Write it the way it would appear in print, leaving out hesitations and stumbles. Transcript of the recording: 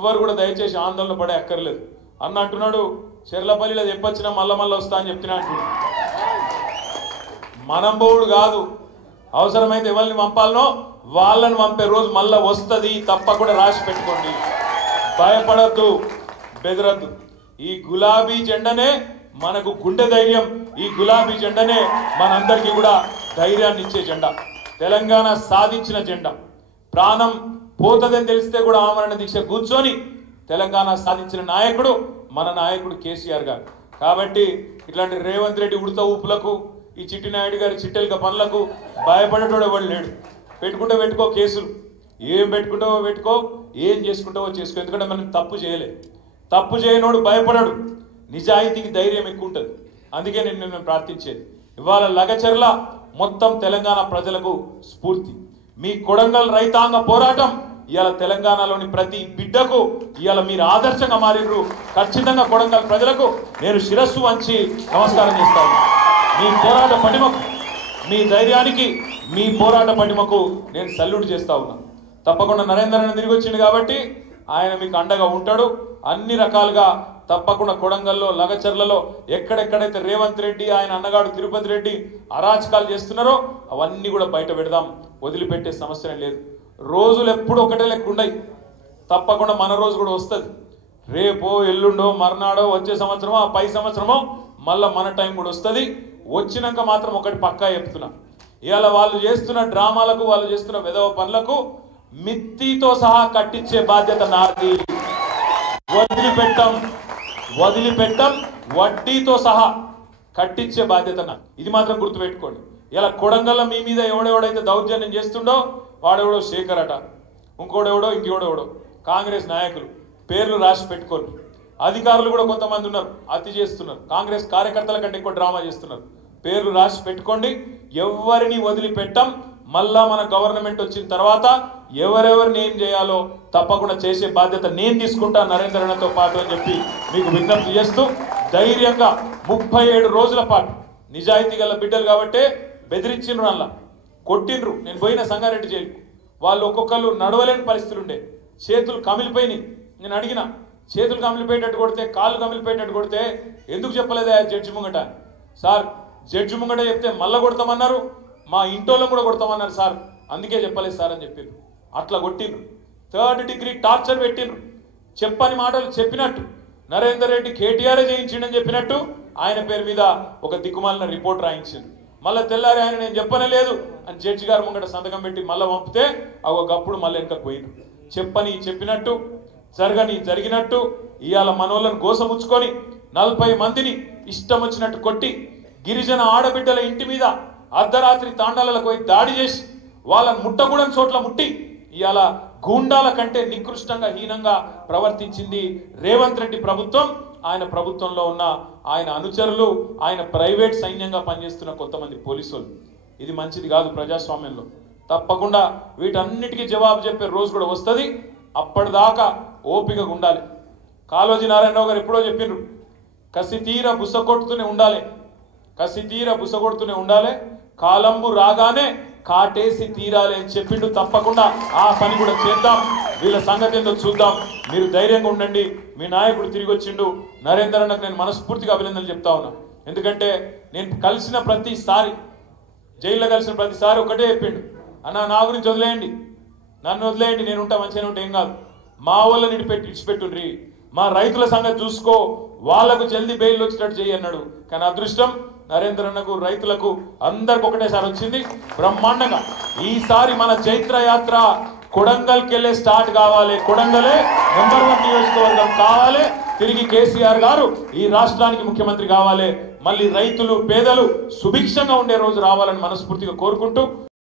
ఎవ్వరు కూడా దయచేసి ఆందోళన పడే అక్కర్లేదు. అన్న అంటున్నాడు చెర్లపల్లిలో చెప్పొచ్చినా మళ్ళా వస్తా అని చెప్తున్నా అంటున్నాడు. మనం బోడు కాదు, అవసరమైతే ఎవరిని పంపాలనో వాళ్ళని పంపే రోజు మళ్ళా వస్తుంది, తప్పకుండా రాసి పెట్టుకోండి. భయపడద్దు, బెదరద్దు. ఈ గులాబీ జెండనే మనకు గుండె ధైర్యం, ఈ గులాబీ జెండనే మనందరికీ కూడా ధైర్యాన్ని ఇచ్చే జెండా, తెలంగాణ సాధించిన జెండా. ప్రాణం పోతదని తెలిస్తే కూడా ఆమరణ దీక్ష కూర్చొని తెలంగాణ సాధించిన నాయకుడు మన నాయకుడు కేసీఆర్ గారు. కాబట్టి ఇట్లాంటి రేవంత్ రెడ్డి ఉడత ఊపులకు, ఈ చిట్టినాయుడు గారి చిట్టెలిక పనులకు భయపడేటోడు ఎవడు లేడు. పెట్టుకుంటే పెట్టుకో కేసులు, ఏం పెట్టుకుంటావో పెట్టుకో, ఏం చేసుకుంటావో చేసుకో. ఎందుకంటే మనం తప్పు చేయలే. తప్పు చేయనోడు భయపడడు, నిజాయితీకి ధైర్యం ఎక్కువ ఉంటుంది. అందుకే నేను ప్రార్థించేది ఇవాళ లగచర్ల మొత్తం తెలంగాణ ప్రజలకు స్ఫూర్తి. మీ కొడంగల్ రైతాంగ పోరాటం ఇవాళ తెలంగాణలోని ప్రతి బిడ్డకు ఇవాళ మీరు ఆదర్శంగా మారిర్రు. ఖచ్చితంగా కొడంగల్ ప్రజలకు నేను శిరస్సు వంచి నమస్కారం చేస్తాను. మీ పోరాట పటిమకు, మీ ధైర్యానికి, మీ పోరాట పటిమకు నేను సల్యూట్ చేస్తా ఉన్నా. తప్పకుండా నరేందర్ అన్న తిరిగి వచ్చింది కాబట్టి ఆయన మీకు అండగా ఉంటాడు. అన్ని రకాలుగా తప్పకుండా కొడంగల్లో, లగచర్లలో ఎక్కడెక్కడైతే రేవంత్ రెడ్డి ఆయన అన్నగాడు తిరుపతి రెడ్డి అరాచకాలు చేస్తున్నారో అవన్నీ కూడా బయట పెడదాం. వదిలిపెట్టే సమస్య లేదు. రోజులు ఎప్పుడు ఒకటే లెక్క ఉండయి. తప్పకుండా మన రోజు కూడా వస్తుంది. రేపో ఎల్లుండో మర్నాడో వచ్చే సంవత్సరమో ఆ పై సంవత్సరమో మళ్ళీ మన టైం కూడా వస్తుంది. వచ్చినాక మాత్రం ఒకటి పక్కా చెప్తున్నా, ఇవాళ వాళ్ళు చేస్తున్న డ్రామాలకు, వాళ్ళు చేస్తున్న వెధవ పనులకు మిత్తితో సహా కట్టించే బాధ్యత నాది. వదిలిపెట్టం, వడ్డీతో సహా కట్టించే బాధ్యత నా. ఇది మాత్రం గుర్తుపెట్టుకోండి. ఇలా కొడంగల్లో మీ మీద ఎవడెవడైతే దౌర్జన్యం చేస్తుండో వాడెవడో శేఖర్ అట, ఇంకోడెవడో కాంగ్రెస్ నాయకులు పేర్లు రాసి పెట్టుకోండి. అధికారులు కూడా కొంతమంది ఉన్నారు, అతి చేస్తున్నారు. కాంగ్రెస్ కార్యకర్తల కంటే ఎక్కువ డ్రామా చేస్తున్నారు. పేర్లు రాసి పెట్టుకోండి. ఎవరిని వదిలిపెట్టం. మళ్ళా మన గవర్నమెంట్ వచ్చిన తర్వాత ఎవరెవరిని ఏం చేయాలో తప్పకుండా చేసే బాధ్యత నేను తీసుకుంటా నరేంద్ర అన్నతో పాటు అని చెప్పి మీకు విజ్ఞప్తి చేస్తూ, ధైర్యంగా 37 రోజుల పాటు నిజాయితీ గల బిడ్డలు కాబట్టే బెదిరించిండ్రు, అలా కొట్టిండ్రు. నేను పోయిన సంగారెడ్డి జైలుకు, వాళ్ళు ఒక్కొక్కరు నడవలేని పరిస్థితులు ఉండే, చేతులు కమిలిపోయినాయి. నేను అడిగిన, చేతులు కమిలిపోయేటట్టు కొడితే, కాళ్ళు కమిలిపోయేటట్టు కొడితే ఎందుకు చెప్పలేదా జడ్జి ముంగట? సార్ జడ్జి ముంగట చెప్తే మళ్ళా కొడతామన్నారు, మా ఇంటోళ్ళం కూడా కొడతామన్నారు సార్, అందుకే చెప్పలేదు సార్ అని చెప్పిండ్రు. అట్లా కొట్టిండ్రు. 3rd డిగ్రీ టార్చర్ పెట్టిండ్రు. చెప్పని మాటలు చెప్పినట్టు నరేందర్ రెడ్డి కేటీఆర్ చేయించిండని చెప్పినట్టు ఆయన పేరు మీద ఒక దిక్కుమాలిన రిపోర్ట్ రాయించింది. మళ్ళీ తెల్లారి ఆయన నేను చెప్పనే లేదు అని జడ్జి గారు ముంగట సంతకం పెట్టి మళ్ళీ పంపితే ఒకప్పుడు మళ్ళీ వెనక పోయింది. చెప్పినట్టు జరిగినట్టు ఇవాళ మనోళ్ళను గోసముచ్చుకొని 40 మందిని ఇష్టం వచ్చినట్టు కొట్టి, గిరిజన ఆడబిడ్డల ఇంటి మీద అర్ధరాత్రి తాండాలకు పోయి దాడి చేసి వాళ్ళని ముట్టకూడని చోట్ల ముట్టి ఇవాళ గూండాల కంటే నికృష్టంగా, హీనంగా ప్రవర్తించింది రేవంత్ రెడ్డి ప్రభుత్వం. ఆయన ప్రభుత్వంలో ఉన్న ఆయన అనుచరులు, ఆయన ప్రైవేట్ సైన్యంగా పనిచేస్తున్న కొంతమంది పోలీసులు. ఇది మంచిది కాదు ప్రజాస్వామ్యంలో. తప్పకుండా వీటన్నిటికీ జవాబు చెప్పే రోజు కూడా వస్తుంది. అప్పటిదాకా ఓపికగా ఉండాలి. కాళోజీ నారాయణరావు గారు ఎప్పుడో చెప్పిండ్రు, కసితీర బుసకొడుతూనే ఉండాలి, కాలంబు రాగానే కాటేసి తీరాలి అని చెప్పిండు. తప్పకుండా ఆ పని కూడా చేద్దాం. వీళ్ళ సంగతి ఏందో చూద్దాం. మీరు ధైర్యంగా ఉండండి. మీ నాయకుడు తిరిగి వచ్చిండు. నరేందర్ అన్నకు నేను మనస్ఫూర్తిగా అభినందనలు చెప్తా ఉన్నా. ఎందుకంటే నేను కలిసిన ప్రతిసారి, జైల్లో కలిసిన ప్రతిసారి ఒకటే చెప్పిండు, అన్న నా గురించి వదిలేయండి, నన్ను వదిలేయండి, నేను ఉంటా, మంచిగానే ఉంటా, ఏం కాదు, మా వాళ్ళని ఇడిచిపెట్టుండ్రి, మా రైతుల సంగతి చూసుకో, వాళ్లకు జల్దీ బెయిల్ వచ్చేటట్టు చేయి అన్నాడు. కానీ అదృష్టం నరేంద్ర అన్నకు, రైతులకు అందరికి ఒకటేసారి వచ్చింది బ్రహ్మాండంగా. ఈసారి మన చైత్ర యాత్ర కొడంగల్కి వెళ్ళే స్టార్ట్ కావాలి. కొడంగలే నంబర్ 1 నియోజకవర్గం కావాలి. తిరిగి కేసీఆర్ గారు ఈ రాష్ట్రానికి ముఖ్యమంత్రి కావాలి. మళ్ళీ రైతులు, పేదలు సుభిక్షంగా ఉండే రోజు రావాలని మనస్ఫూర్తిగా కోరుకుంటూ